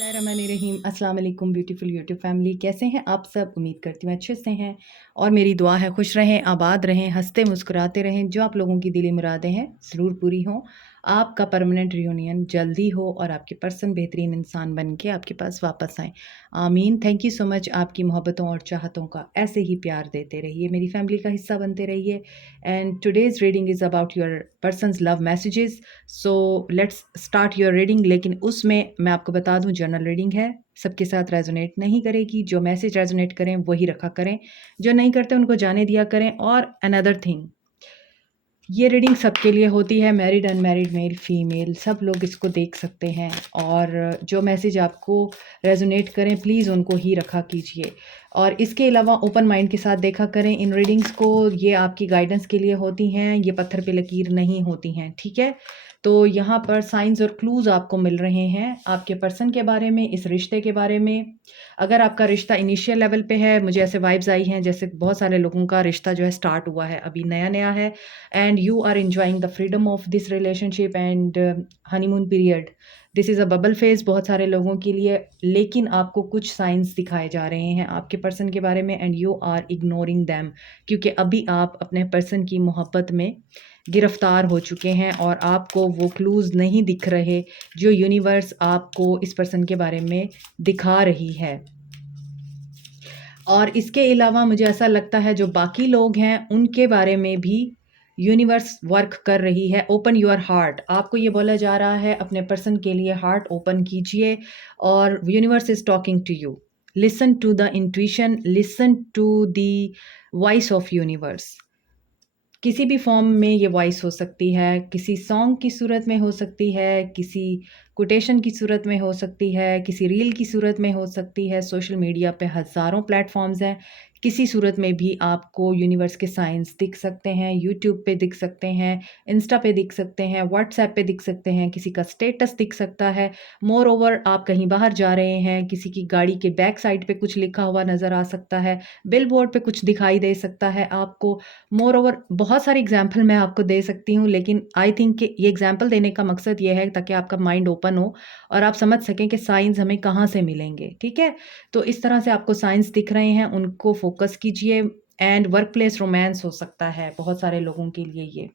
बिस्मिल्लाहिर्रहमानिर्रहीम। अस्सलाम वालेकुम ब्यूटीफुल यूट्यूब फैमिली, कैसे हैं आप सब? उम्मीद करती हूँ अच्छे से हैं और मेरी दुआ है खुश रहें, आबाद रहें, हंसते मुस्कुराते रहें। जो आप लोगों की दिली मुरादें हैं ज़रूर पूरी हों। आपका परमानेंट रियूनियन जल्दी हो और आपके पर्सन बेहतरीन इंसान बन के आपके पास वापस आएँ। आमीन। Thank you so much. आपकी मोहब्बतों और चाहतों का ऐसे ही प्यार देते रहिए, मेरी फैमिली का हिस्सा बनते रहिए। And today's reading is about your persons love messages. So let's start your reading. लेकिन उसमें मैं आपको बता दूं, जर्नल रीडिंग है, सबके साथ रेजोनेट नहीं करेगी। जो मैसेज रेजोनेट करें वही रखा करें, जो नहीं करते उनको जाने दिया करें। और अनदर थिंग, ये रीडिंग सबके लिए होती है, मैरिड अनमैरिड, मेल फीमेल, सब लोग इसको देख सकते हैं। और जो मैसेज आपको रेजोनेट करें प्लीज़ उनको ही रखा कीजिए। और इसके अलावा ओपन माइंड के साथ देखा करें इन रीडिंग्स को। ये आपकी गाइडेंस के लिए होती हैं, ये पत्थर पे लकीर नहीं होती हैं, ठीक है? तो यहाँ पर साइंस और क्लूज़ आपको मिल रहे हैं आपके पर्सन के बारे में, इस रिश्ते के बारे में। अगर आपका रिश्ता इनिशियल लेवल पे है, मुझे ऐसे वाइब्स आई हैं जैसे बहुत सारे लोगों का रिश्ता जो है स्टार्ट हुआ है, अभी नया नया है, and you are enjoying the freedom of this relationship and honeymoon period. This is a bubble phase बहुत सारे लोगों के लिए। लेकिन आपको कुछ साइंस दिखाए जा रहे हैं आपके पर्सन के बारे में, and you are ignoring them, क्योंकि अभी आप अपने पर्सन की मोहब्बत में गिरफ्तार हो चुके हैं और आपको वो क्लूज़ नहीं दिख रहे जो यूनिवर्स आपको इस पर्सन के बारे में दिखा रही है। और इसके अलावा मुझे ऐसा लगता है जो बाकी लोग हैं उनके बारे में भी यूनिवर्स वर्क कर रही है। ओपन योर हार्ट, आपको ये बोला जा रहा है अपने पर्सन के लिए हार्ट ओपन कीजिए। और universe is talking to you. Listen to the intuition, listen to the voice of universe. किसी भी फॉर्म में ये वॉइस हो सकती है, किसी सॉन्ग की सूरत में हो सकती है, किसी कोटेशन की सूरत में हो सकती है, किसी रील की सूरत में हो सकती है। सोशल मीडिया पे हज़ारों प्लेटफॉर्म्स हैं, किसी सूरत में भी आपको यूनिवर्स के साइंस दिख सकते हैं। यूट्यूब पे दिख सकते हैं, इंस्टा पे दिख सकते हैं, व्हाट्सएप पे दिख सकते हैं, किसी का स्टेटस दिख सकता है। मोर ओवर, आप कहीं बाहर जा रहे हैं, किसी की गाड़ी के बैक साइड पे कुछ लिखा हुआ नज़र आ सकता है, बिल बोर्ड पे कुछ दिखाई दे सकता है आपको। मोर ओवर, बहुत सारे एग्जाम्पल मैं आपको दे सकती हूँ, लेकिन आई थिंक कि ये एग्जाम्पल देने का मकसद ये है ताकि आपका माइंड ओपन हो और आप समझ सकें कि साइंस हमें कहाँ से मिलेंगे, ठीक है? तो इस तरह से आपको साइंस दिख रहे हैं, उनको फोकस कीजिए। एंड वर्क प्लेस रोमांस हो सकता है बहुत सारे लोगों के लिए ये।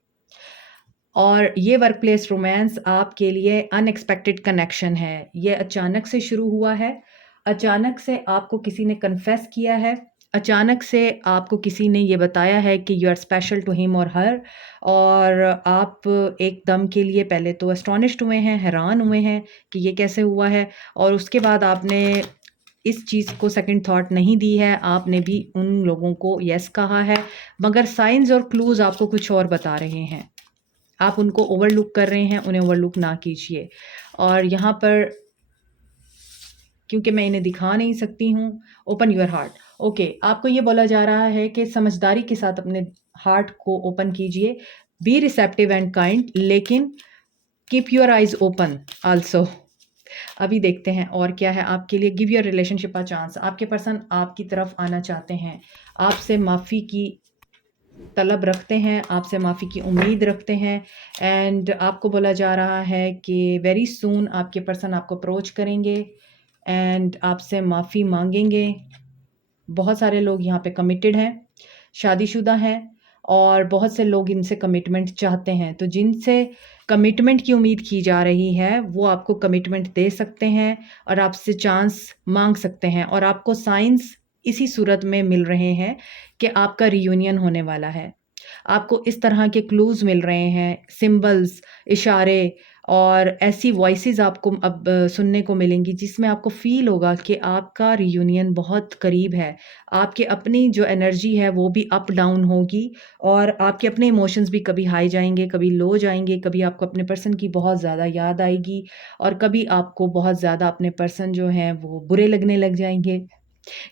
और ये वर्क प्लेस रोमांस आपके लिए अनएक्सपेक्टेड कनेक्शन है। ये अचानक से शुरू हुआ है, अचानक से आपको किसी ने कन्फेस किया है, अचानक से आपको किसी ने ये बताया है कि you are special to him और हर। और आप एकदम के लिए पहले तो एस्टोनिश्ड हुए हैं, हैरान हुए हैं कि ये कैसे हुआ है। और उसके बाद आपने इस चीज़ को सेकंड थॉट नहीं दी है, आपने भी उन लोगों को यस कहा है। मगर साइंस और क्लूज़ आपको कुछ और बता रहे हैं, आप उनको ओवरलुक कर रहे हैं, उन्हें ओवरलुक ना कीजिए। और यहाँ पर क्योंकि मैं इन्हें दिखा नहीं सकती हूँ, ओपन योर हार्ट। ओके, आपको ये बोला जा रहा है कि समझदारी के साथ अपने हार्ट को ओपन कीजिए, बी रिसेप्टिव एंड काइंड, लेकिन keep your eyes open also. अभी देखते हैं और क्या है आपके लिए। Give your relationship a chance, आपके पर्सन आपकी तरफ आना चाहते हैं, आपसे माफ़ी की तलब रखते हैं, आपसे माफ़ी की उम्मीद रखते हैं। एंड आपको बोला जा रहा है कि वेरी सून आपके पर्सन आपको अप्रोच करेंगे एंड आपसे माफ़ी मांगेंगे। बहुत सारे लोग यहाँ पे कमिटेड हैं, शादीशुदा हैं, और बहुत से लोग इनसे कमिटमेंट चाहते हैं। तो जिनसे कमिटमेंट की उम्मीद की जा रही है वो आपको कमिटमेंट दे सकते हैं और आपसे चांस मांग सकते हैं। और आपको साइंस इसी सूरत में मिल रहे हैं कि आपका रियूनियन होने वाला है। आपको इस तरह के क्लूज़ मिल रहे हैं, सिंबल्स, इशारे, और ऐसी वॉइसेस आपको अब सुनने को मिलेंगी जिसमें आपको फ़ील होगा कि आपका रियूनियन बहुत करीब है। आपकी अपनी जो एनर्जी है वो भी अप डाउन होगी और आपके अपने इमोशंस भी कभी हाई जाएँगे, कभी लो जाएँगे, कभी आपको अपने पर्सन की बहुत ज़्यादा याद आएगी और कभी आपको बहुत ज़्यादा अपने पर्सन जो हैं वो बुरे लगने लग जाएँगे।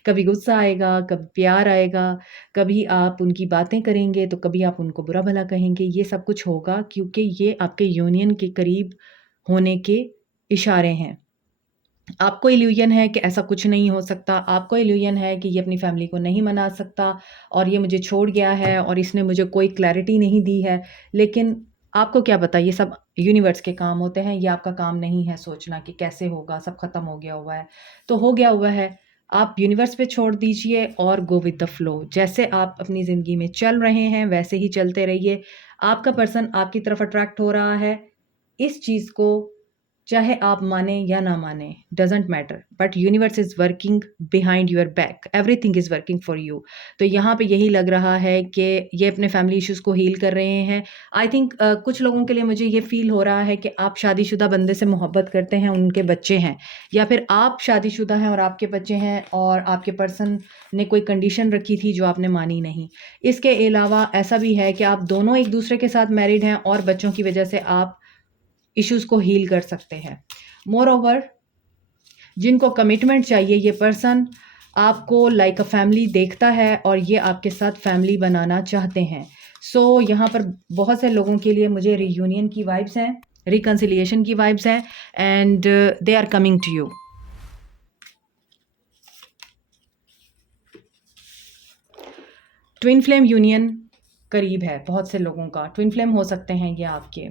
कभी गुस्सा आएगा, कभी प्यार आएगा, कभी आप उनकी बातें करेंगे तो कभी आप उनको बुरा भला कहेंगे। ये सब कुछ होगा क्योंकि ये आपके यूनियन के करीब होने के इशारे हैं। आपको इल्यूजन है कि ऐसा कुछ नहीं हो सकता, आपको इल्यूजन है कि ये अपनी फैमिली को नहीं मना सकता और ये मुझे छोड़ गया है और इसने मुझे कोई क्लैरिटी नहीं दी है। लेकिन आपको क्या पता, ये सब यूनिवर्स के काम होते हैं, ये आपका काम नहीं है सोचना कि कैसे होगा, सब खत्म हो गया हुआ है। तो हो गया हुआ है, आप यूनिवर्स पे छोड़ दीजिए और गो विद द फ्लो। जैसे आप अपनी ज़िंदगी में चल रहे हैं वैसे ही चलते रहिए। आपका पर्सन आपकी तरफ अट्रैक्ट हो रहा है, इस चीज़ को चाहे आप माने या ना माने, doesn't matter, but universe is working behind your back, everything is working for you. तो यहाँ पे यही लग रहा है कि ये अपने फैमिली इश्यूज़ को हील कर रहे हैं। आई थिंक कुछ लोगों के लिए मुझे ये फ़ील हो रहा है कि आप शादीशुदा बंदे से मोहब्बत करते हैं, उनके बच्चे हैं, या फिर आप शादीशुदा हैं और आपके बच्चे हैं और आपके पर्सन ने कोई कंडीशन रखी थी जो आपने मानी नहीं। इसके अलावा ऐसा भी है कि आप दोनों एक दूसरे के साथ मैरिड हैं और बच्चों की वजह से आप इश्यूज़ को हील कर सकते हैं। मोर ओवर, जिनको कमिटमेंट चाहिए, ये पर्सन आपको लाइक अ फैमिली देखता है और ये आपके साथ फैमिली बनाना चाहते हैं। सो यहाँ पर बहुत से लोगों के लिए मुझे रियूनियन की वाइब्स हैं, रिकन्सिलिएशन की वाइब्स हैं, and they are coming to you. Twin flame union करीब है बहुत से लोगों का, ट्विन फ्लेम हो सकते हैं ये आपके।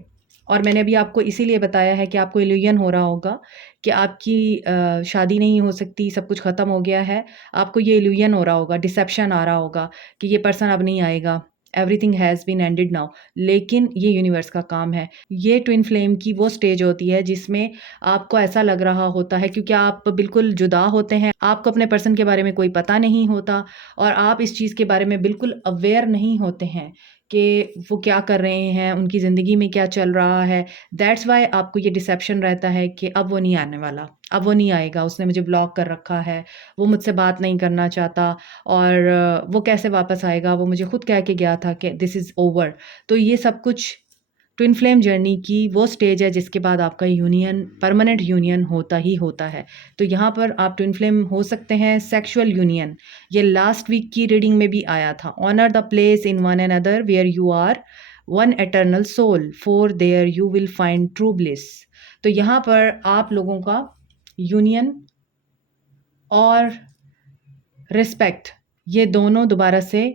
और मैंने अभी आपको इसीलिए बताया है कि आपको इल्यूजन हो रहा होगा कि आपकी शादी नहीं हो सकती, सब कुछ ख़त्म हो गया है। आपको ये इल्यूजन हो रहा होगा, डिसेप्शन आ रहा होगा कि ये पर्सन अब नहीं आएगा, everything has been ended now. लेकिन ये यूनिवर्स का काम है। ये ट्विन फ्लेम की वो स्टेज होती है जिसमें आपको ऐसा लग रहा होता है, क्योंकि आप बिल्कुल जुदा होते हैं, आपको अपने पर्सन के बारे में कोई पता नहीं होता और आप इस चीज़ के बारे में बिल्कुल अवेयर नहीं होते हैं कि वो क्या कर रहे हैं, उनकी ज़िंदगी में क्या चल रहा है। दैट्स व्हाई आपको ये डिसेप्शन रहता है कि अब वो नहीं आने वाला, अब वो नहीं आएगा, उसने मुझे ब्लॉक कर रखा है, वो मुझसे बात नहीं करना चाहता और वो कैसे वापस आएगा, वो मुझे खुद कह के गया था कि दिस इज़ ओवर। तो ये सब कुछ ट्विन फ्लेम जर्नी की वो स्टेज है जिसके बाद आपका यूनियन, परमानेंट यूनियन होता ही होता है। तो यहाँ पर आप ट्विन फ्लेम हो सकते हैं। सेक्सुअल यूनियन, ये लास्ट वीक की रीडिंग में भी आया था। Honour the place in one and other where you are one eternal soul, for there you will find true bliss. तो यहाँ पर आप लोगों का यूनियन और रिस्पेक्ट, ये दोनों दोबारा से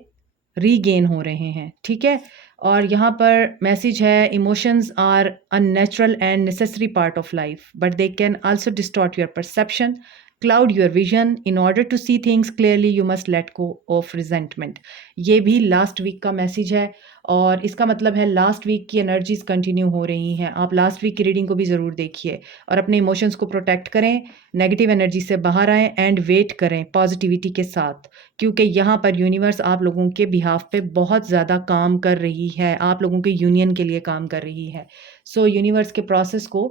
रीगेन हो रहे हैं, ठीक है। और यहाँ पर मैसेज है, emotions are unnatural and necessary part of life, but they can also distort your perception, cloud your vision. In order to see things clearly you must let go of resentment. ये भी last week का message है और इसका मतलब है last week की energies continue हो रही हैं। आप लास्ट वीक की रीडिंग को भी ज़रूर देखिए और अपने इमोशंस को प्रोटेक्ट करें, नेगेटिव एनर्जी से बाहर आएँ एंड वेट करें पॉजिटिविटी के साथ, क्योंकि यहाँ पर यूनिवर्स आप लोगों के बिहाफ पे बहुत ज़्यादा काम कर रही है, आप लोगों के यूनियन के लिए काम कर रही है। सो यूनिवर्स के प्रोसेस को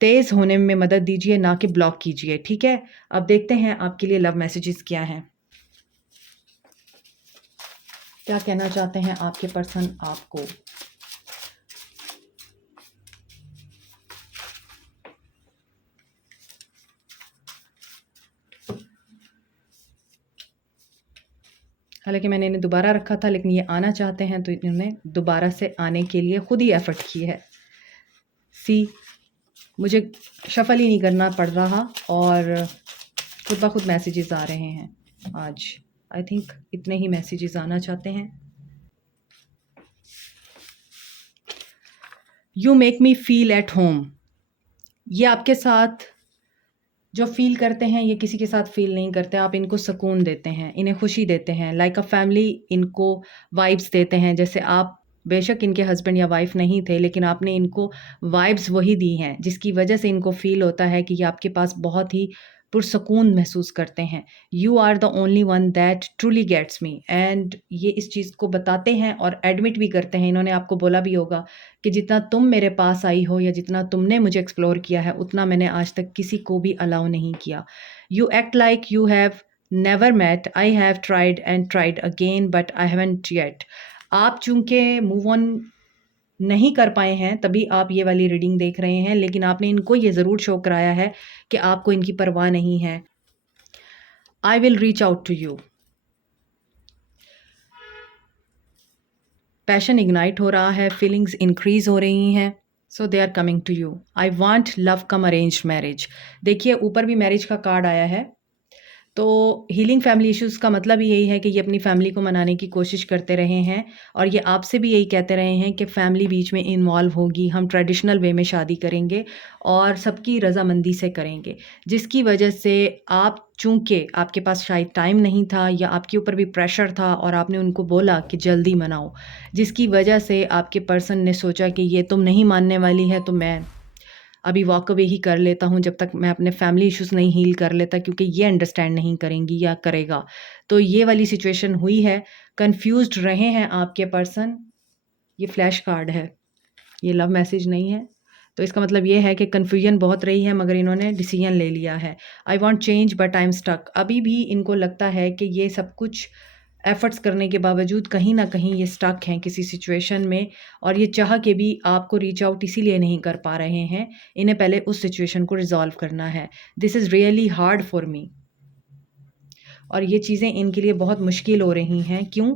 तेज़ होने में मदद दीजिए, ना कि ब्लॉक कीजिए, ठीक है। अब देखते हैं आपके लिए लव मैसेजेस क्या हैं, क्या कहना चाहते हैं आपके पर्सन आपको। हालांकि मैंने इन्हें दोबारा रखा था, लेकिन ये आना चाहते हैं तो इन्होंने दोबारा से आने के लिए खुद ही एफर्ट की है। सी, मुझे शफल ही नहीं करना पड़ रहा और खुद ब खुद मैसेजेस आ रहे हैं आज। आई थिंक इतने ही मैसेजेस आना चाहते हैं। You make me feel at home, ये आपके साथ जो फ़ील करते हैं ये किसी के साथ फ़ील नहीं करते। आप इनको सुकून देते हैं, इन्हें खुशी देते हैं, लाइक अ फैमिली इनको वाइब्स देते हैं। जैसे आप बेशक इनके हस्बैंड या वाइफ़ नहीं थे, लेकिन आपने इनको वाइब्स वही दी हैं जिसकी वजह से इनको फ़ील होता है कि ये आपके पास बहुत ही पुरसकून महसूस करते हैं। You are the only one that truly gets me, and ये इस चीज़ को बताते हैं और एडमिट भी करते हैं। इन्होंने आपको बोला भी होगा कि जितना तुम मेरे पास आई हो या जितना तुमने मुझे एक्सप्लोर किया है, उतना मैंने आज तक किसी को भी अलाउ नहीं किया। You act like you have never met, I have tried and tried again but I haven't yet. आप चूँकि मूव ऑन नहीं कर पाए हैं तभी आप ये वाली रीडिंग देख रहे हैं, लेकिन आपने इनको ये ज़रूर शो कराया है कि आपको इनकी परवाह नहीं है। I will reach out to you, passion ignite हो रहा है, फीलिंग्स इंक्रीज हो रही हैं। So they are coming to you. I want love cum arranged marriage. देखिए ऊपर भी मैरिज का कार्ड आया है, तो हीलिंग फैमिली इश्यूज़ का मतलब ही यही है कि ये अपनी फैमिली को मनाने की कोशिश करते रहे हैं और ये आपसे भी यही कहते रहे हैं कि फैमिली बीच में इन्वॉल्व होगी, हम ट्रेडिशनल वे में शादी करेंगे और सबकी रज़ामंदी से करेंगे। जिसकी वजह से आप, चूँकि आपके पास शायद टाइम नहीं था या आपके ऊपर भी प्रेशर था और आपने उनको बोला कि जल्दी मनाओ, जिसकी वजह से आपके पर्सन ने सोचा कि ये तुम नहीं मानने वाली है तो मैं अभी वॉक अवे ही कर लेता हूँ जब तक मैं अपने फैमिली इश्यूज़ नहीं हील कर लेता, क्योंकि ये अंडरस्टैंड नहीं करेंगी या करेगा। तो ये वाली सिचुएशन हुई है, कन्फ्यूज़्ड रहे हैं आपके पर्सन। ये फ्लैश कार्ड है, ये लव मैसेज नहीं है। तो इसका मतलब ये है कि कन्फ्यूजन बहुत रही है मगर इन्होंने डिसीजन ले लिया है। I want change but I am stuck. अभी भी इनको लगता है कि ये सब कुछ एफर्ट्स करने के बावजूद कहीं न कहीं ये स्टक हैं किसी सिचुएशन में और ये चाह के भी आपको रीच आउट इसीलिए नहीं कर पा रहे हैं। इन्हें पहले उस सिचुएशन को रिज़ॉल्व करना है। This is really hard for me. और ये चीज़ें इनके लिए बहुत मुश्किल हो रही हैं। क्यों?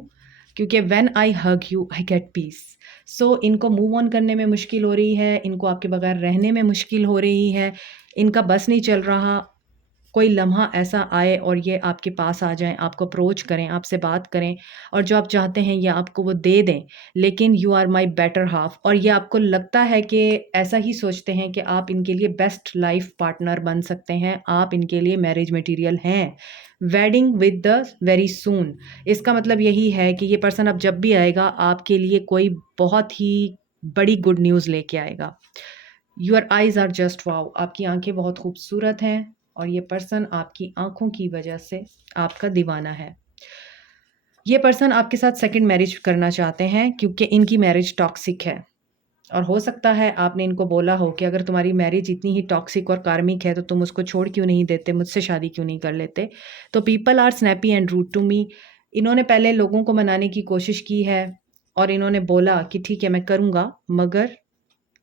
क्योंकि when I hug you I get peace. So इनको मूव ऑन करने में मुश्किल हो रही है, इनको आपके बगैर रहने में मुश्किल हो रही है, इनका बस नहीं चल रहा। कोई लम्हा ऐसा आए और ये आपके पास आ जाएँ, आपको अप्रोच करें, आपसे बात करें और जो आप चाहते हैं ये आपको वो दे दें। लेकिन you are my better half और ये आपको लगता है कि ऐसा ही सोचते हैं कि आप इनके लिए बेस्ट लाइफ पार्टनर बन सकते हैं, आप इनके लिए मैरिज मटीरियल हैं। Wedding with the very soon, इसका मतलब यही है कि ये पर्सन अब जब भी आएगा आपके लिए कोई बहुत ही बड़ी गुड न्यूज़ लेके आएगा। Your eyes are just wow, आपकी आँखें बहुत खूबसूरत हैं और ये पर्सन आपकी आँखों की वजह से आपका दीवाना है। ये पर्सन आपके साथ सेकंड मैरिज करना चाहते हैं क्योंकि इनकी मैरिज टॉक्सिक है और हो सकता है आपने इनको बोला हो कि अगर तुम्हारी मैरिज इतनी ही टॉक्सिक और कार्मिक है तो तुम उसको छोड़ क्यों नहीं देते, मुझसे शादी क्यों नहीं कर लेते। तो people are snappy and rude to me. इन्होंने पहले लोगों को मनाने की कोशिश की है और इन्होंने बोला कि ठीक है मैं करूँगा, मगर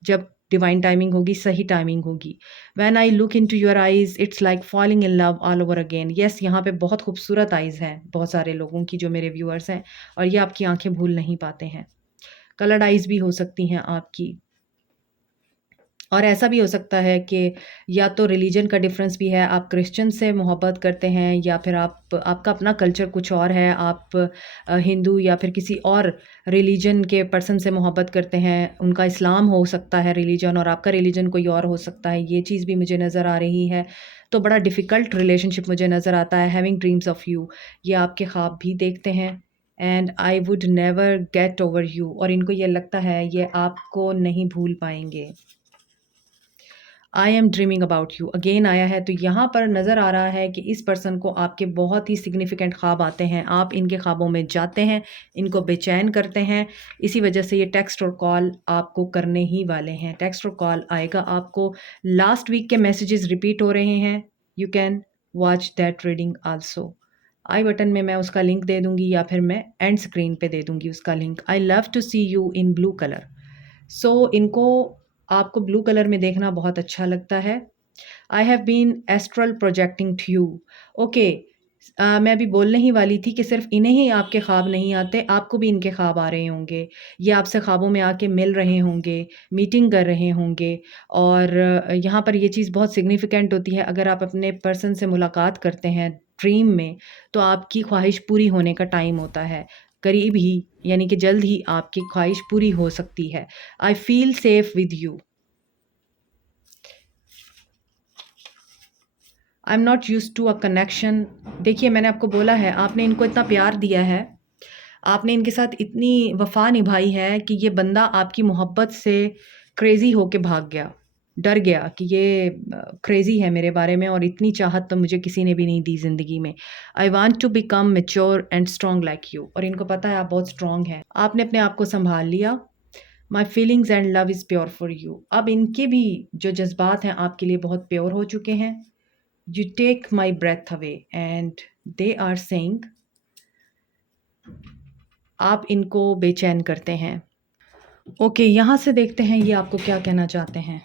जब डिवाइन टाइमिंग होगी, सही टाइमिंग होगी। When I look into your eyes it's like falling in love all over again. Yes, यहाँ पे बहुत खूबसूरत आईज़ हैं बहुत सारे लोगों की जो मेरे व्यूअर्स हैं और ये आपकी आँखें भूल नहीं पाते हैं। कलर्ड आईज़ भी हो सकती हैं आपकी। और ऐसा भी हो सकता है कि या तो रिलीजन का डिफरेंस भी है, आप क्रिश्चियन से मोहब्बत करते हैं या फिर आपका अपना कल्चर कुछ और है, आप हिंदू या फिर किसी और रिलीजन के पर्सन से मोहब्बत करते हैं, उनका इस्लाम हो सकता है रिलीजन और आपका रिलीजन कोई और हो सकता है, ये चीज़ भी मुझे नज़र आ रही है। तो बड़ा डिफ़िकल्ट रिलेशनशिप मुझे नज़र आता है। हैविंग ड्रीम्स ऑफ यू, ये आपके ख्वाब भी देखते हैं and I would never get over you, और इनको ये लगता है ये आपको नहीं भूल पाएंगे। I am dreaming about you again आया है, तो यहाँ पर नज़र आ रहा है कि इस पर्सन को आपके बहुत ही सिग्निफिकेंट ख्वाब आते हैं, आप इनके ख्वाबों में जाते हैं, इनको बेचैन करते हैं। इसी वजह से ये टेक्स्ट और कॉल आपको करने ही वाले हैं। टेक्स्ट और कॉल आएगा आपको। लास्ट वीक के मैसेजेस रिपीट हो रहे हैं। You can watch that reading also. I button में मैं उसका लिंक दे दूँगी या फिर मैं एंड स्क्रीन पे दे दूँगी उसका link. I love to see you in blue colour. So इनको आपको ब्लू कलर में देखना बहुत अच्छा लगता है। I have been astral projecting to you. Okay, मैं अभी बोलने ही वाली थी कि सिर्फ़ इन्हें ही आपके ख्वाब नहीं आते, आपको भी इनके ख्वाब आ रहे होंगे। ये आपसे ख्वाबों में आके मिल रहे होंगे, मीटिंग कर रहे होंगे और यहाँ पर ये चीज़ बहुत सिग्निफिकेंट होती है। अगर आप अपने पर्सन से मुलाकात करते हैं ड्रीम में, तो आपकी ख्वाहिश पूरी होने का टाइम होता है। करीब ही, यानी कि जल्द ही आपकी ख्वाहिश पूरी हो सकती है। I feel safe with you. I am not used to a connection. देखिए, मैंने आपको बोला है, आपने इनको इतना प्यार दिया है, आपने इनके साथ इतनी वफ़ा निभाई है कि ये बंदा आपकी मोहब्बत से क्रेज़ी होके भाग गया, डर गया कि ये क्रेज़ी है मेरे बारे में और इतनी चाहत तो मुझे किसी ने भी नहीं दी ज़िंदगी में। I want to become mature and strong like you, और इनको पता है आप बहुत स्ट्रॉन्ग हैं। आपने अपने आप को सँभाल लिया। My feelings and love is pure for you. अब इनके भी जो जज़्बात हैं आपके लिए बहुत प्योर हो चुके हैं। You take my breath away and they are saying, आप इनको बेचैन करते हैं। ओके, यहाँ से देखते हैं ये आपको क्या कहना चाहते हैं।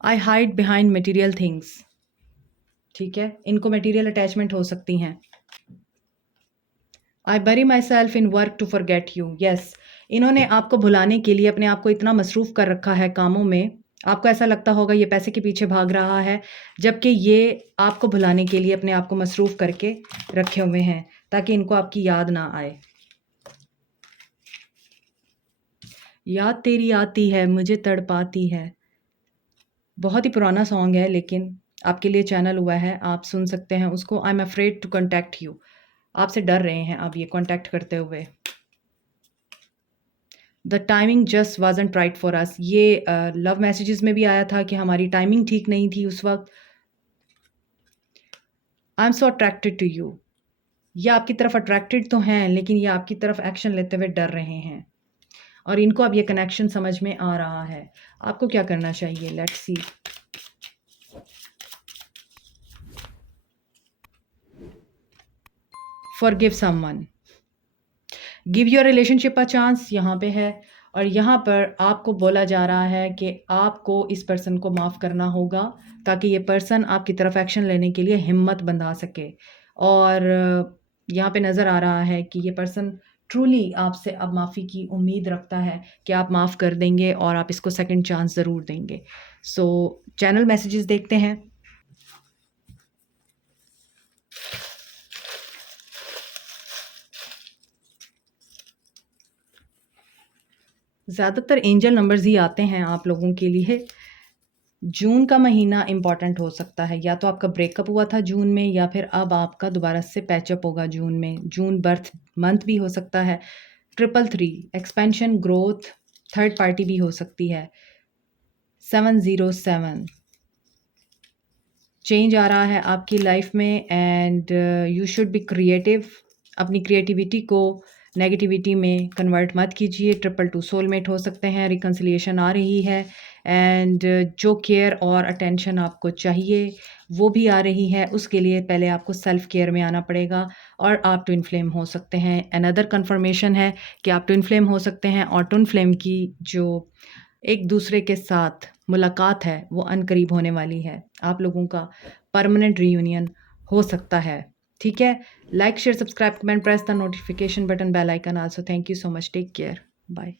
आई हाइड बिहाइंड मटीरियल थिंग्स। ठीक है, इनको मटीरियल अटैचमेंट हो सकती हैं। I bury myself in work to forget you. Yes, इन्होंने आपको भुलाने के लिए अपने आप को इतना मसरूफ़ कर रखा है कामों में, आपको ऐसा लगता होगा ये पैसे के पीछे भाग रहा है, जबकि ये आपको भुलाने के लिए अपने आप को मसरूफ़ करके रखे हुए हैं, ताकि इनको आपकी याद ना आए। याद तेरी आती है, मुझे तड़पाती है। बहुत ही पुराना सॉन्ग है, लेकिन आपके लिए चैनल हुआ है, आप सुन सकते हैं उसको। I am afraid to contact you. आपसे डर रहे हैं अब ये कॉन्टैक्ट करते हुए। The timing just wasn't right for us. ये लव मैसेजेस में भी आया था कि हमारी टाइमिंग ठीक नहीं थी उस वक़्त। I am so attracted to you. ये आपकी तरफ अट्रैक्टेड तो हैं, लेकिन ये आपकी तरफ एक्शन लेते हुए डर रहे हैं और इनको अब ये कनेक्शन समझ में आ रहा है। आपको क्या करना चाहिए? Let's see. Forgive someone, give your relationship a chance यहाँ पे है, और यहाँ पर आपको बोला जा रहा है कि आपको इस पर्सन को माफ़ करना होगा, ताकि ये पर्सन आपकी तरफ एक्शन लेने के लिए हिम्मत बंधा सके। और यहाँ पे नज़र आ रहा है कि ये पर्सन ट्रूली आपसे अब माफ़ी की उम्मीद रखता है कि आप माफ़ कर देंगे और आप इसको सेकंड चांस ज़रूर देंगे। सो चैनल मैसेजेस देखते हैं। ज़्यादातर एंजल नंबर्स ही आते हैं आप लोगों के लिए। जून का महीना इम्पॉर्टेंट हो सकता है, या तो आपका ब्रेकअप हुआ था जून में, या फिर अब आपका दोबारा से पैचअप होगा जून में। जून बर्थ मंथ भी हो सकता है। 333 एक्सपेंशन, ग्रोथ, थर्ड पार्टी भी हो सकती है। 707 चेंज आ रहा है आपकी लाइफ में, and you should be creative. अपनी क्रिएटिविटी को नेगेटिविटी में कन्वर्ट मत कीजिए। 222 सोलमेट हो सकते हैं। रिकन्सिलिएशन आ रही है, एंड जो केयर और अटेंशन आपको चाहिए वो भी आ रही है। उसके लिए पहले आपको सेल्फ केयर में आना पड़ेगा, और आप ट्विन फ्लेम हो सकते हैं। अनदर कन्फर्मेशन है कि आप ट्विन फ्लेम हो सकते हैं, और ट्विन फ्लेम की जो एक दूसरे के साथ मुलाकात है वो अनकरीब होने वाली है। आप लोगों का परमानेंट रीयूनियन हो सकता है। ठीक है? Like, share, subscribe, comment, press the notification button, bell icon also. Thank you so much. Take care. Bye.